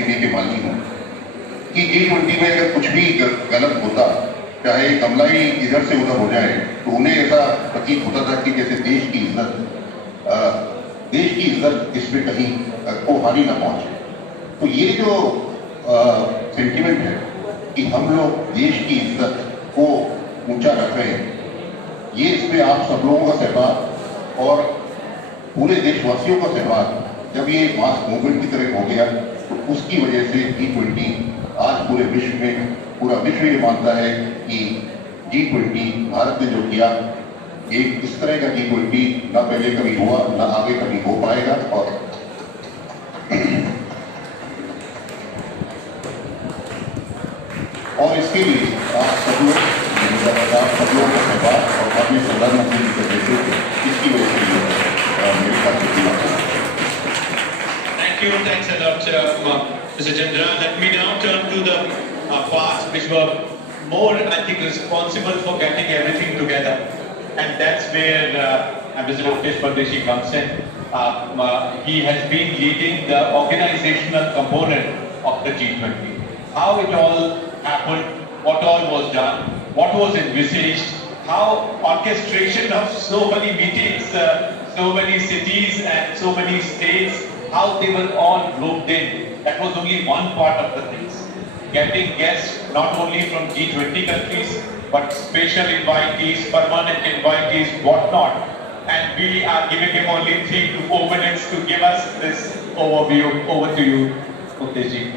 सिक्के के माली हूँ कि G20 में अगर कुछ भी गलत होता, चाहे कमलाई इधर से उधर हो जाए, तो उन्हें ऐसा प्रतीत होता था कि जैसे देश की इज्जत इस पे कहीं को हानि ना पहुंचे। तो ये जो सेंटिमेंट है कि हम लोग देश की इज्जत को ऊंचा रख रहे हैं, ये इसमें आप सब लोगों का सहभाग और पूरे देशवासियों का सहभाग जब ये मास मूवमेंट की तरह हो गया, तो उसकी वजह से G20 आज पूरे विश्व में, पूरा विश्व ये मानता है कि G20 भारत ने जो किया, एक इस तरह का G20 ना पहले कभी हुआ, ना आगे कभी हो पाएगा। और इसके लिए आप सब लोग का सहभाग और अपने प्रधानमंत्री जी के नेतृत्व, इसकी वजह से मेरे ख्याल से जुड़ा है। Thanks a lot, Mr. Chandra. Let me now turn to the parts which were more, I think, responsible for getting everything together, and that's where Ambassador Utesh Pardeshi comes in. He has been leading the organizational component of the G20. How it all happened, what all was done, what was envisaged, how orchestration of so many meetings, so many cities and so many states, how they were all grouped in. That was only one part of the things. Getting guests not only from G20 countries, but special invitees, permanent invitees, whatnot. And we are giving him only 3 to 4 minutes to give us this overview. Over to you, Utesh.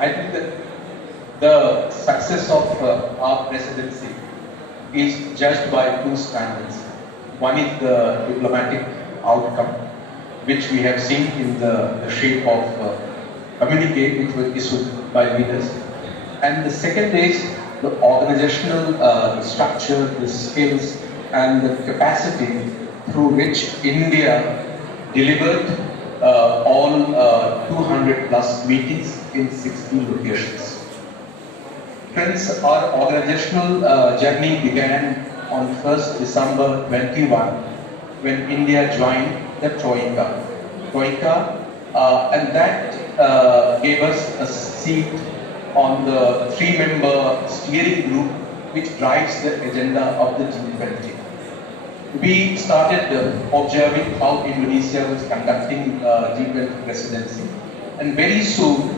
I think that the success of our presidency is judged by 2 standards. One is the diplomatic outcome, which we have seen in the shape of communique which was issued by leaders. And the second is the organizational structure, the skills and the capacity through which India delivered all 200 plus meetings in 16 locations. Friends, our organizational journey began on 1st December 21 when India joined the Troika, and that gave us a seat on the 3-member steering group which drives the agenda of the G20. We started observing how Indonesia was conducting G20 presidency, and very soon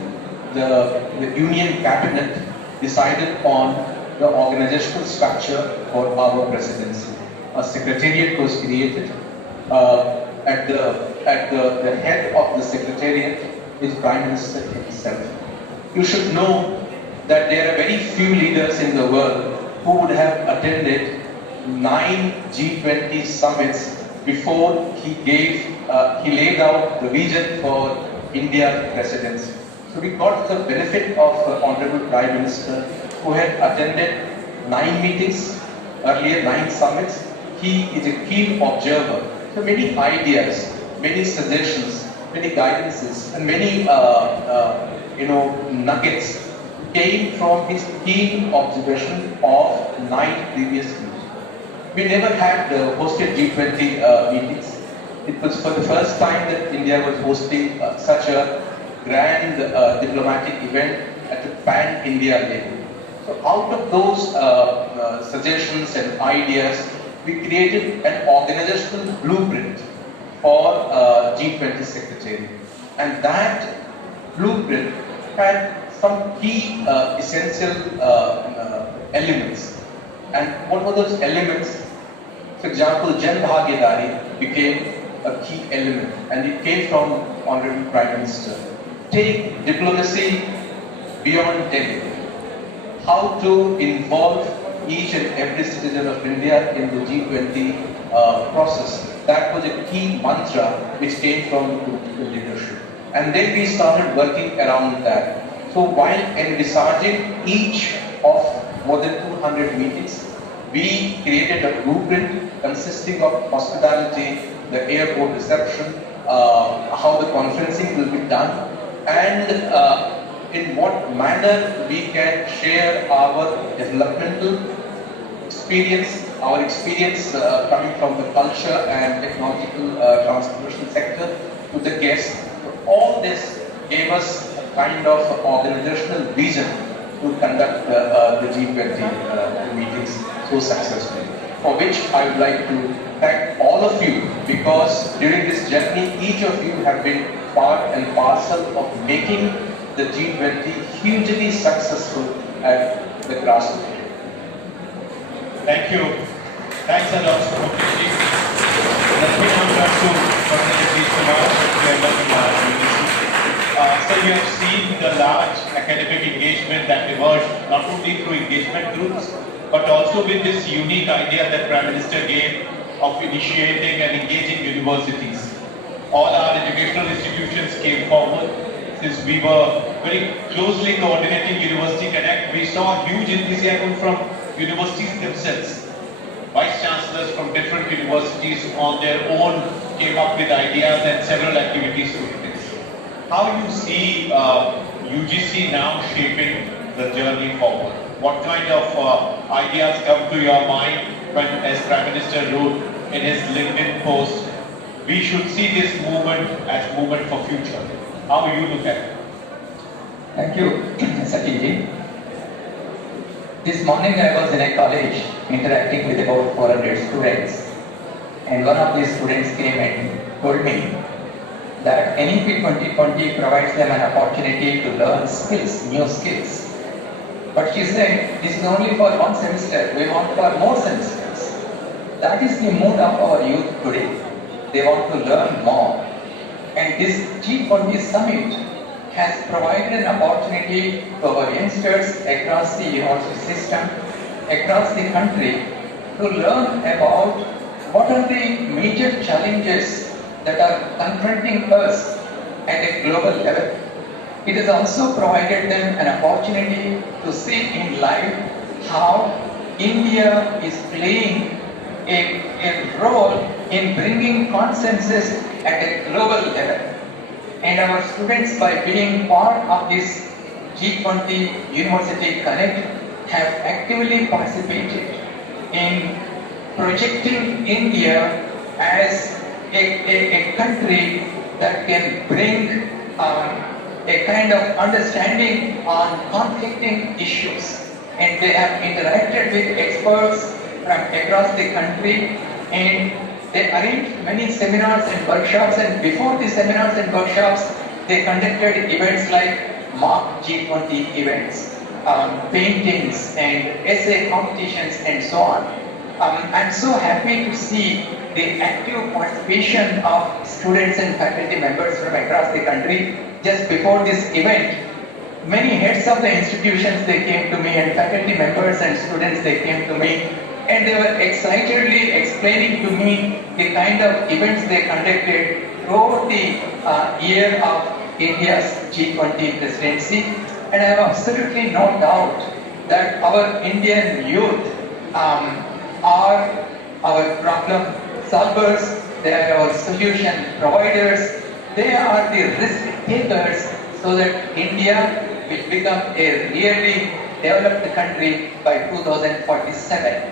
the Union Cabinet decided on the organizational structure for our presidency. A secretariat was created. At the head of the secretariat is Prime Minister himself. You should know that there are very few leaders in the world who would have attended 9 G20 summits before he laid out the vision for India's presidency. So we got the benefit of Honorable Prime Minister who had attended 9 meetings, earlier 9 summits. He is a keen observer. So many ideas, many suggestions, many guidances, and many nuggets came from his keen observation of 9 previous meetings. We never had hosted G20 meetings. It was for the first time that India was hosting such a grand diplomatic event at a pan-India level. So out of those suggestions and ideas, we created an organizational blueprint for G20 Secretariat. And that blueprint had some key essential elements. And what were those elements? For example, Jan Bhagidari became a key element, and it came from Honorable Prime Minister. Take diplomacy beyond Delhi. How to involve each and every citizen of India in the G20 process. That was a key mantra which came from political leadership. And then we started working around that. So while envisaging each of more than 200 meetings, we created a blueprint consisting of hospitality, the airport reception, how the conferencing will be done, and in what manner we can share our developmental experience, our experience coming from the culture and technological transformation sector to the guests. So all this gave us a kind of organizational vision to conduct the G20 meetings so successfully, for which I would like to thank all of you, because during this journey, each of you have been part and parcel of making the G20 hugely successful at the grassroots. Thank you. Thanks a lot, Mukherjee. Let me now turn to Dr. Kumar, Chairman So you have seen the large academic engagement that emerged not only through engagement groups, but also with this unique idea that Prime Minister gave of initiating and engaging universities. All our educational institutions came forward. Since we were very closely coordinating University Connect, we saw huge enthusiasm from universities themselves. Vice chancellors from different universities on their own came up with ideas and several activities took place. How you see UGC now shaping the journey forward? What kind of ideas come to your mind when, as Prime Minister wrote in his LinkedIn post, we should see this movement as movement for future? How you look at it? Thank you, Sachinji. This morning I was in a college interacting with about 400 students, and one of these students came and told me that NEP 2020 provides them an opportunity to learn skills, new skills. But she said, this is only for one semester, we want for more semesters. That is the mood of our youth today. They want to learn more. And this G20 summit has provided an opportunity to our youngsters across the university system, across the country, to learn about what are the major challenges that are confronting us at a global level. It has also provided them an opportunity to see in life how India is playing a role in bringing consensus at a global level. And our students, by being part of this G20 University Connect, have actively participated in projecting India as a country that can bring a kind of understanding on conflicting issues. And they have interacted with experts from across the country, and they arranged many seminars and workshops, and before the seminars and workshops, they conducted events like mock G20 events, paintings and essay competitions and so on. I'm so happy to see the active participation of students and faculty members from across the country. Just before this event, many heads of the institutions, they came to me, and faculty members and students, they came to me, and they were excitedly explaining to me the kind of events they conducted throughout the year of India's G20 presidency. And I have absolutely no doubt that our Indian youth are our problem solvers, they are our solution providers, they are the risk takers, so that India will become a really developed country by 2047.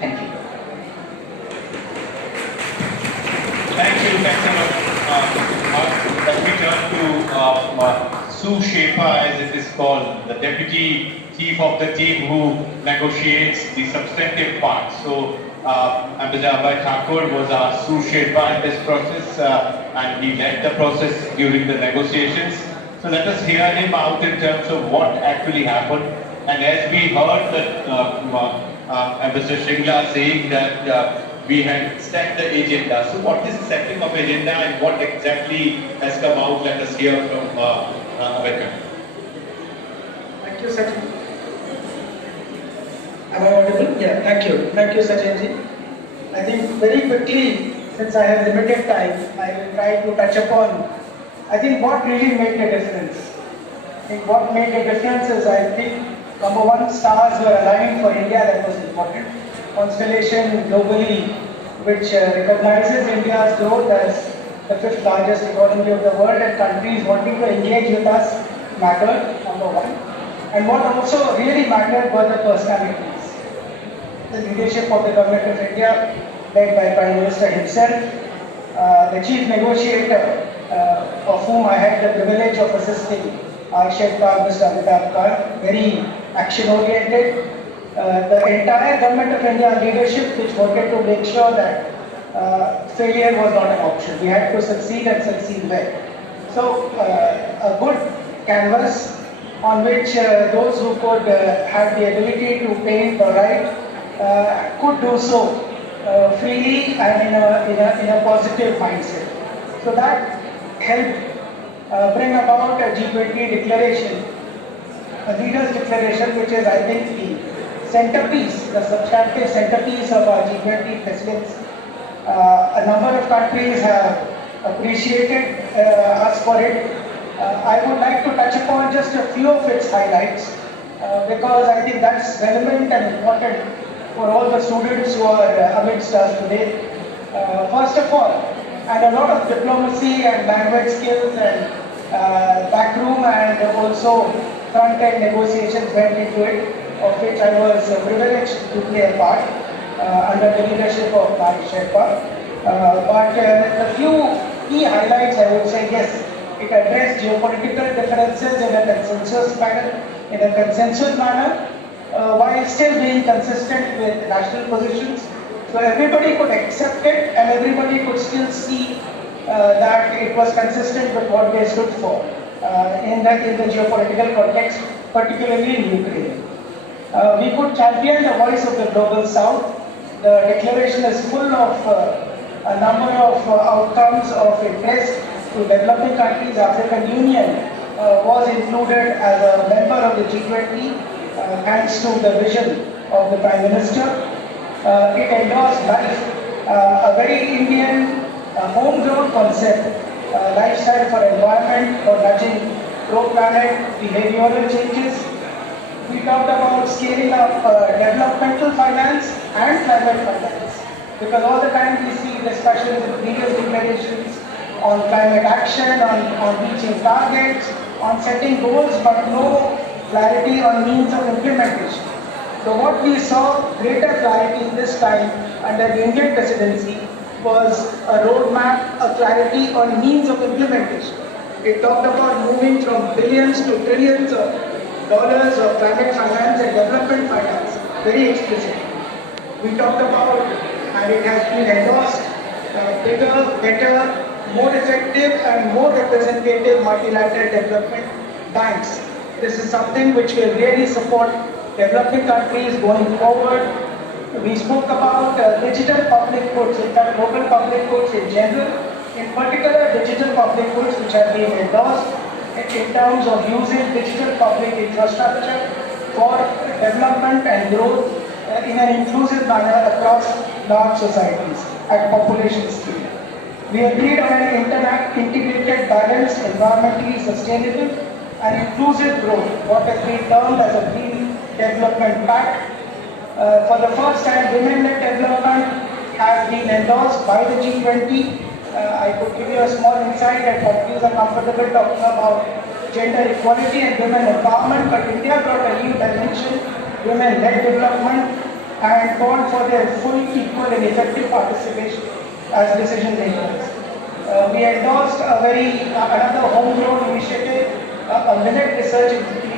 Thank you. Thank you, thanks a lot. Let me turn to Sue Shepa, as it is called, the Deputy Chief of the team who negotiates the substantive part. So, Ambassador Abhay Thakur was our Sue Shepa in this process, and he led the process during the negotiations. So let us hear him out in terms of what actually happened. And as we heard that Ambassador Shingla saying that we had set the agenda. So what is the setting of agenda and what exactly has come out? Let us hear from Abhay. Thank you, Sachin. Am I audible? Yeah, thank you. Thank you, Sachinji. I think very quickly, since I have limited time, I will try to touch upon, I think, what really made the difference. I think what made the difference is, I think, number one, stars were aligning for India. That was important. Constellation globally, which recognizes India's growth as the 5th largest economy of the world, and countries wanting to engage with us mattered, number one. And what also really mattered were the personalities. The leadership of the Government of India, led by Prime Minister himself, the Chief Negotiator, of whom I had the privilege of assisting, our Sherpa, Mr. Amitabh Kar, very action-oriented. The entire Government of India leadership which wanted to make sure that failure was not an option. We had to succeed and succeed well. So a good canvas on which those who could have the ability to paint or write could do so freely and in a positive mindset. So that helped bring about a G20 declaration, a leaders declaration, which is, I think, the centerpiece, the substantive centerpiece of our G20 presidents. A number of countries have appreciated us for it. I would like to touch upon just a few of its highlights because I think that's relevant and important for all the students who are amidst us today. First of all, and a lot of diplomacy and language skills and backroom and also front-end negotiations went into it, of which I was privileged to play a part under the leadership of my Sherpa. But a few key highlights, I would say, yes, it addressed geopolitical differences in a consensual manner, while still being consistent with national positions. So everybody could accept it and everybody could still see that it was consistent with what they stood for in the geopolitical context, particularly in Ukraine. We could champion the voice of the global south. The declaration is full of a number of outcomes of interest to developing countries. African Union was included as a member of the G20 thanks to the vision of the Prime Minister. It endorsed life, a very Indian homegrown concept, lifestyle for environment, for nudging pro-planet behavioral changes. We talked about scaling up developmental finance and climate finance, because all the time we see discussions in previous declarations on climate action, on reaching targets, on setting goals, but no clarity on means of implementation. So what we saw greater clarity this time under the Indian presidency was a roadmap, a clarity on means of implementation. It talked about moving from billions to trillions of dollars of climate finance and development finance, very explicitly. We talked about, and it has been endorsed, bigger, better, more effective and more representative multilateral development banks. This is something which will really support developing countries going forward. We spoke about digital public goods, in fact local public goods in general, in particular digital public goods which have been endorsed in terms of using digital public infrastructure for development and growth in an inclusive manner across large societies at population scale. We agreed on an integrated, balanced, environmentally sustainable and inclusive growth, what has been termed as a Green Development Pact. For the first time, women-led development has been endorsed by the G20. I could give you a small insight that countries are comfortable talking about gender equality and women empowerment, but India brought a new dimension, women-led development, and called for their full, equal and effective participation as decision makers. We endorsed another homegrown initiative, a millet research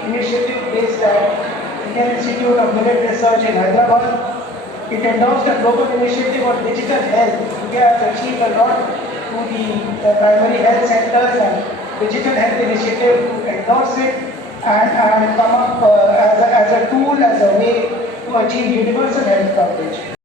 initiative based at Indian Institute of Millet Research in Hyderabad. It endorsed a global initiative on digital health. India has achieved a lot through the primary health centers and digital health initiative to endorse it and come up as a tool, as a way to achieve universal health coverage.